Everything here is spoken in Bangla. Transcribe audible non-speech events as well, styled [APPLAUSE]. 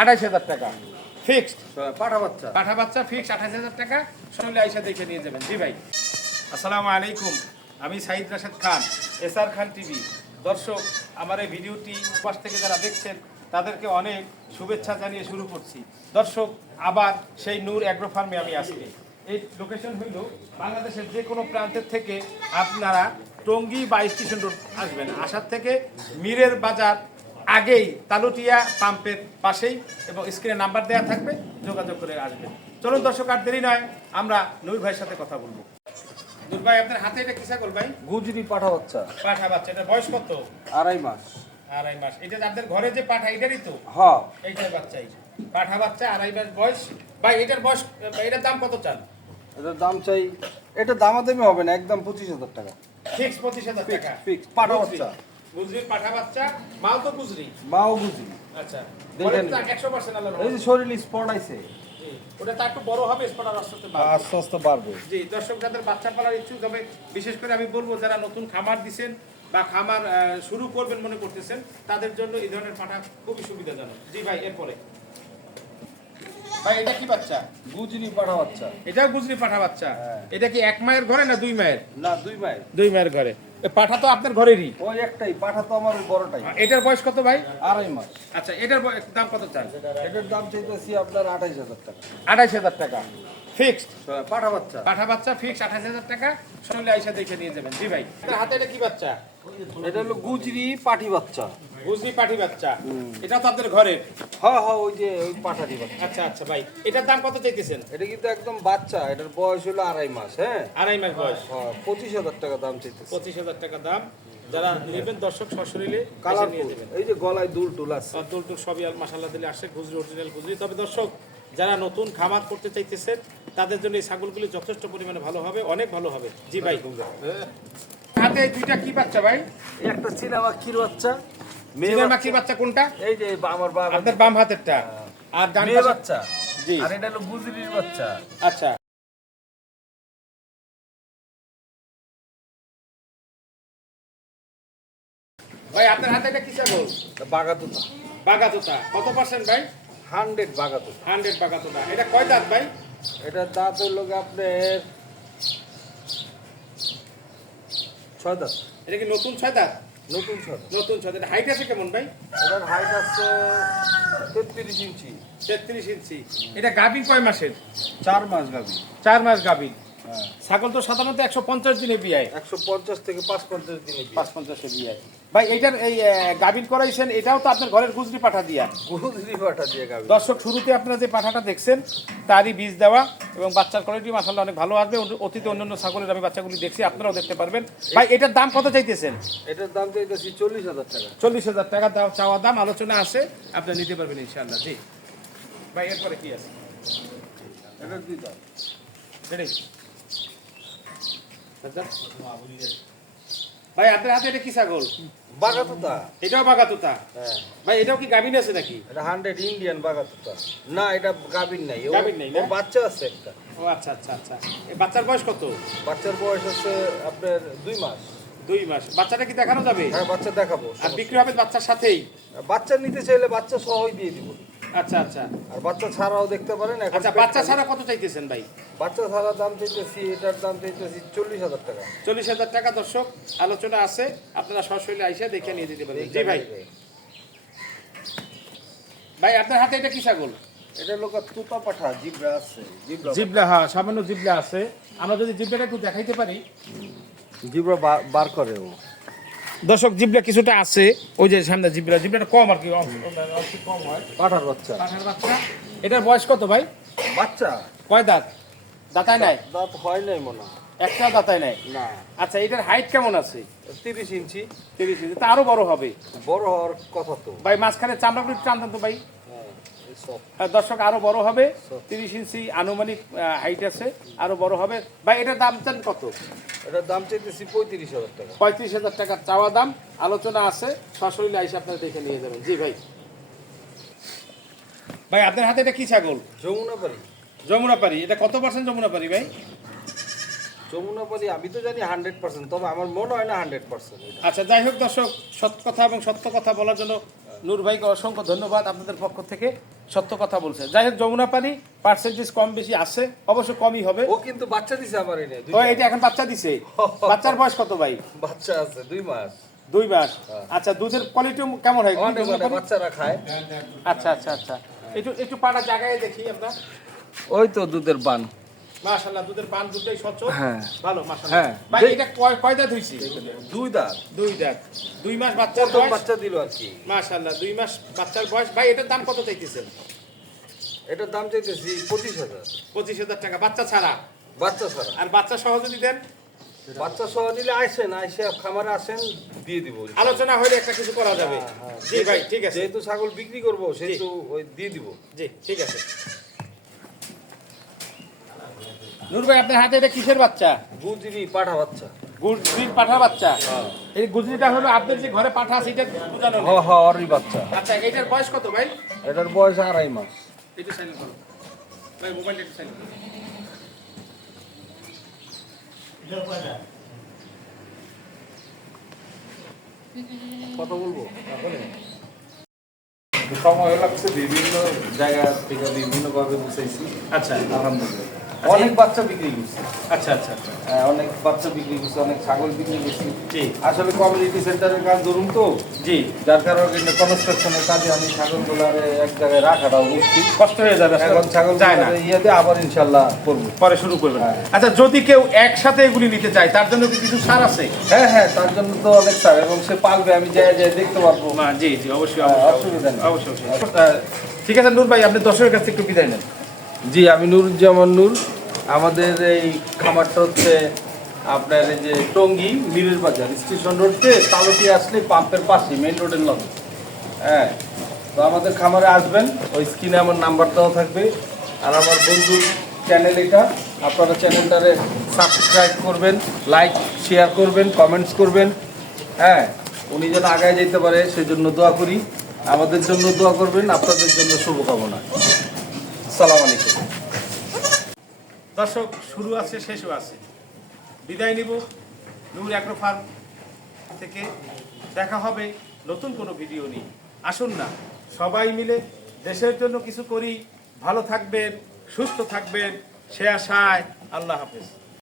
আঠাইশ হাজার টাকা। ফিক্সড? পাঠা বাচ্চা। পাঠা বাচ্চা ফিক্স আঠাশ হাজার টাকা। সঙ্গে আইসা দেখে নিয়ে যাবেন। জি ভাই। আসসালামু আলাইকুম। আমি Sayed Rashed Khan S R Khan TV. দর্শক আমার এই ভিডিওটি পাশ থেকে যারা দেখছেন তাদেরকে অনেক শুভেচ্ছা জানিয়ে শুরু করছি। দর্শক আবার সেই নূর অ্যাগ্রো ফার্মে আমি আজকে। এই লোকেশন হইল বাংলাদেশের যে কোনো প্রান্তের থেকে আপনারা টঙ্গী বা স্টেশন রোড আসবেন। আসার থেকে মীরের বাজার আগেই তালুটিয়া পাম্পের পাশেই এবং স্ক্রিনে নাম্বার দেওয়া থাকবে যোগাযোগ করে আসবেন। চলুন দর্শক আর দেরি নয় আমরা নূর ভাইয়ের সাথে কথা বলব। নূর ভাই আপনার হাতে এটা কিসা কল ভাই? গুজরি পাঠা বাচ্চা। পাঠা বাচ্চা এটা বয়স কত? আড়াই মাস। আড়াই মাস। এটা যে আপনার ঘরে যে পাঠা এটারই তো? হ। এইটার বাচ্চাই পাঠা বাচ্চা আড়াই মাস বয়স। ভাই এটার বয়স এটার দাম কত চান? এটার দাম চাই এটা দামাদামি হবে না একদম পঁচিশ হাজার টাকা। ফিক্স পঁচিশ হাজার টাকা। fix, পাঠা বাচ্চা। বুঝলি পাঠা বাচ্চা মাল তো বুঝলি মাও গুজরি আচ্ছা। দেখেন। একশো পার্সেন্ট এই যে শরীর স্পট আইছে। ওটা তো একটু বড় হবে স্পটার আস্তে আস্তে আস্তে আস্তে বাড়বে। জি দর্শক যাদের বাচ্চা পালার ইচ্ছুক হবে বিশেষ করে আমি বলব যারা নতুন খামার দিছেন বা খামার শুরু করবেন মনে করতেছেন তাদের জন্য এই ধরনের পাঠা খুবই সুবিধাজনক। জি ভাই এরপরে। ভাই এটা কি বাচ্চা? গুজরি পাঠা বাচ্চা। এটাও গুজরি পাঠা বাচ্চা। হ্যাঁ। এটা কি এক মায়ের ঘরে না দুই মায়ের? না দুই মায়ের। দুই মায়ের ঘরে। পাঠা তো আপনার ঘরেরই? ওই একটাই পাঠা তো আমার ওই বড়টাই। এটার বয়স কত ভাই? আড়াই মাস। আচ্ছা এটার দাম কত চান? এটার দাম চাইতেছি আপনার আঠাইশ হাজার টাকা। আঠাইশ হাজার টাকা। ফিক্সড? পাঠা বাচ্চা। পাঠা বাচ্চা ফিক্স আঠাশ হাজার টাকা। শুনলে আইসা দেখে নিয়ে যাবেন। জি ভাই। হাতে এটা কি বাচ্চা? এটা হলো গুজরি পাঠি বাচ্চা। বুঝলি পাঠি বাচ্চা। এটা তো আপনার ঘরের? হ্যাঁ হ্যাঁ ওই যে ওই পাঠারি বাচ্চা। আচ্ছা আচ্ছা ভাই এটার দাম কত চাইতেছেন? এটা কিন্তু একদম বাচ্চা এটার বয়স হলো আড়াই মাস হ্যাঁ। আড়াই মাস বয়স। হ্যাঁ, পঁচিশ হাজার টাকা দাম চাইতেছে। পঁচিশ হাজার টাকা দাম। যারা নেবেন দর্শক সশরীরে কালার নিয়ে যাবেন। এই যে গলায় দুল টুল আছে। অতুল টুল সবই আল মাসাল্লাহ দিলে আসে গুজরি অরিজিনাল গুজরি। তবে দর্শক যারা নতুন খামার করতে চাইতেছেন তাদের জন্য এই ছাগলগুলি যথেষ্ট পরিমাণে ভালো হবে অনেক ভালো হবে। জি ভাই। হাতে দুইটা কি বাচ্চা ভাই? একটা চিনামা ক্ষীর বাচ্চা? মেয়ে চিনের বাচ্চা। কোনটা? এই যে আমার বাবা আপনার বাম হাতেরটা। আর ডান বাচ্চা। জি। আর এটা হলো গুজরির বাচ্চা। আচ্ছা। ভাই আপনার হাতে এটা কি ছাগল বাগাতুতা। বাগাতোতা। কত পার্সেন্ট ভাই? হান্ড্রেড বাগাতুতা। হান্ড্রেড বাগাতোতা। এটা কয় দাঁত ভাই? এটার দাঁত হইল আপনার ছয় দাঁত। এটা কি নতুন ছয় দাঁত? নতুন ছয় নতুন ছয় দাঁত। হাইট আছে কেমন ভাই? এটার হাইট আছে তেত্রিশ ইঞ্চি। তেত্রিশ ইঞ্চি। এটা গাভিন কয় মাসের? চার মাস গাভী। চার মাস গাভিন হ্যাঁ ছাগল তো সাধারণত একশো পঞ্চাশ দিনে বিয়ায়। একশো পঞ্চাশ থেকে পাঁচ পঞ্চাশ দিনে পাঁচ পঞ্চাশে বিয়ায়। ভাই এইটার এই গাভিন করাইছেন এটাও তো আপনার ঘরের গুজরি পাঠা দিয়া। গুজরি পাঠা দিয়ে গাবি দর্শক শুরুতে আপনারা যে পাঠাটা দেখছেন তারই বীজ দেওয়া এবং বাচ্চার কোয়ালিটি মাসাল্লাহ অনেক ভালো আসবে। অন্য- অতীতে অন্যান্য ছাগলের আমি বাচ্চাগুলি দেখছি আপনারাও দেখতে পারবেন। ভাই এটার দাম কত চাইতেছেন? এটার দাম চাইতেছি চল্লিশ হাজার টাকা। চল্লিশ হাজার টাকা দাম চাওয়া দাম আলোচনা আছে আপনি নিতে পারবেন ইনশাআল্লাহ। জি। ভাই এরপরে কি আছে? এটার দুই দাম। রেডি? ভাই আপনার হাতে এটা কি ছাগল? বাগাতুতা। এটাও বাগাতুতা? হ্যাঁ। ভাই এটাও কি গাভিন আছে নাকি? এটা হান্ড্রেড ইন্ডিয়ান বাগাতুতা। না এটা গাবিন নাই। গাভীর নাই না? বাচ্চা আছে একটা। ও আচ্ছা আচ্ছা আচ্ছা। এই বাচ্চার বয়স কত? বাচ্চার বয়স হচ্ছে আপনার দুই মাস। দুই মাস। বাচ্চাটা কি দেখানো যাবে? হ্যাঁ বাচ্চা দেখাবো। আর বিক্রি হবে বাচ্চার সাথেই? বাচ্চা নিতে চাইলে বাচ্চা সহই দিয়ে দিব। আচ্ছা আচ্ছা। আর বাচ্চা ছাড়াও দেখতে পারেন আচ্ছা বাচ্চা ছাড়া কত চাইতেছেন ভাই? বাচ্চা ছাড়া দাম চাইতেছি এটার দাম চাইতেছি চল্লিশ হাজার টাকা। চল্লিশ হাজার টাকা দর্শক আলোচনা আছে আপনারা সরাসরি আইসা দেখে নিয়ে দিতে পারেন জি ভাই। ভাই আপনার হাতে এটা কি ছাগল? এটা লোক তুতা পাঠা জিব্রা আছে জিব্রা জিবলা হ্যাঁ সামান্য জিবলা আছে। আমরা যদি জিবলাটা একটু দেখাইতে পারি। জিব্রা বার করে ও। দর্শক জিবলা কিছুটা আছে। ওই যে সামনে জিবলা জিবলাটা কম আর কি কম হয়। পাঠার বাচ্চা। পাঠার বাচ্চা। এটার বয়স কত ভাই? বাচ্চা। কয় দাঁত? দাঁতায় নাই? দাঁত হয় নাই মনে। একটা দাঁতায় নাই? না। আচ্ছা এটার হাইট কেমন আছে? তিরিশ ইঞ্চি। তিরিশ ইঞ্চি। তা আরও বড় হবে। বড় হওয়ার কথা তো। ভাই মাঝখানে চামড়া টানতেন তো ভাই। দর্শক আরও বড় হবে। তিরিশ ইঞ্চি আনুমানিক হাইট আছে। আরও বড় হবে। ভাই এটার দাম চান কত? এটার দাম চাইতেছি পঁয়ত্রিশ হাজার টাকা। পঁয়ত্রিশ হাজার টাকার চাওয়া দাম। আলোচনা আছে। সশরীরে আইসে আপনারা দেখে নিয়ে যাবেন। জি ভাই। ভাই আপনার হাতে এটা কি ছাগল? যমুনাপাড়ি যমুনাপাড়ি এটা কত পার্সেন্ট যমুনাপাড়ি ভাই? যমুনাপাড়ি আমি তো জানি হান্ড্রেড পার্সেন্ট তবে আমার মনে হয় না হান্ড্রেড পার্সেন্ট আচ্ছা যাই হোক দর্শক সত্য কথা এবং সত্য কথা বলার জন্য নূর ভাইকে অসংখ্য ধন্যবাদ আপনাদের পক্ষ থেকে। সত্য কথা বলছে। যাই হোক যমুনা পানি পার্সেন্টেজ কম বেশি আছে অবশ্য কমই হবে। ও কিন্তু বাচ্চা দিছে আমার এনে ও এটা এখন বাচ্চা দিছে। [LAUGHS] বাচ্চার বয়স কত ভাই? বাচ্চা আছে দুই মাস। দুই মাস। আচ্ছা দুধের কোয়ালিটি কেমন হয়? বাচ্চারা খায়। আচ্ছা আচ্ছা আচ্ছা। একটু একটু পাটা জায়গায় দেখি আমরা। ওই তো দুধের বান। মাশাআল্লাহ দুধের পান দুধটাই সচল হ্যাঁ। ভালো মাশাআল্লাহ। হ্যাঁ। ভাই এটা কয় কয় দাঁত হইছে? দুই দাঁত। দুই দাঁত। দুই মাস বাচ্চার প্রথম বয়স? বাচ্চা দিল আর কি। মাশাআল্লাহ দুই মাস বাচ্চার বয়স। ভাই এটার দাম কত চাইতেছেন? এটার দাম চাইতেছি পঁচিশ হাজার। পঁচিশ হাজার টাকা। বাচ্চা ছাড়া? বাচ্চা ছাড়া। আর বাচ্চা সহ যদি দেন? বাচ্চা সহ নিলে আসেন আইসে খামারে আসেন দিয়ে দিব। আলোচনা হলে একটা কিছু করা যাবে। জি ভাই ঠিক আছে। যেহেতু ছাগল বিক্রি করব সেহেতু দিয়ে দিব। জি ঠিক আছে। নূর ভাই আপনার হাতে এটা কিসের বাচ্চা? গুজরি পাঠা বাচ্চা। গুজরির পাঠা বাচ্চা? এই গুজরিটা হলো আপনার যে ঘরে পাঠা আছে এটা বোঝানো হ হ অরি বাচ্চা। আচ্ছা এটার বয়স কত ভাই? এটার বয়স আড়াই মাস। এটা সাইলেন্ট করো। ভাই মোবাইলটা একটু সাইলেন্ট করো। কথা বলব? সময় লাগছে বিভিন্ন জায়গা থেকে বিভিন্ন ভাবে বুঝাইছি। আচ্ছা। আলহামদুলিল্লাহ। অনেক বাচ্চা বিক্রি করছে। আচ্ছা আচ্ছা আচ্ছা। হ্যাঁ, অনেক বাচ্চা বিক্রি করছে অনেক ছাগল বিক্রি করছে। জি। আসলে কমিউনিটি সেন্টারের কাজ ধরুন তো। জি। যার কারণে কনস্ট্রাকশনের কাজে আমি ছাগলগুলো এক জায়গায় রাখাটাও মুশকিল কষ্ট হয়ে যাবে এখন ছাগল যায় না। ইয়েতে আবার ইনশাল্লাহ করব। পরে শুরু করবেন। আচ্ছা যদি কেউ একসাথে এগুলি নিতে চায় তার জন্য কি কিছু ছাড় আছে? হ্যাঁ হ্যাঁ তার জন্য তো অনেক স্যার এবং সে পালবে আমি যাই যাই দেখতে পারব। না জি জি অবশ্যই হ্যাঁ, অবশ্যই, অসুবিধা নেই। অবশ্যই। ঠিক আছে নূর ভাই আপনি দর্শকের কাছ থেকে একটু বিদায় নেন। জি, আমি নুরুজ্জামান নূর। আমাদের এই খামারটা হচ্ছে আপনার এই যে টঙ্গি মিরের বাজার, স্টেশন রোডতে তালুটি আসলে পাম্পের পাশে মেইন রোডের লগে। হ্যাঁ তো আমাদের খামারে আসবেন, ওই স্ক্রিনে আমার নাম্বার দেওয়া থাকবে। আর আমার বন্ধুর চ্যানেল এটা, আপনারা চ্যানেলটারে সাবস্ক্রাইব করবেন লাইক শেয়ার করবেন কমেন্টস করবেন। হ্যাঁ উনি যেন আগায় যেতে পারে, সেজন্য দোয়া করি। আমাদের জন্য দোয়া করবেন, আপনাদের জন্য শুভকামনা। সালাম আলাইকুম। দর্শক, শুরু আছে, শেষও আছে। বিদায় নিব নূর অ্যাগ্রো ফার্ম থেকে। দেখা হবে নতুন কোনো ভিডিও নিয়ে। আসুন না, সবাই মিলে দেশের জন্য কিছু করি। ভালো থাকবেন, সুস্থ থাকবেন। সে আশায় আল্লাহ হাফেজ।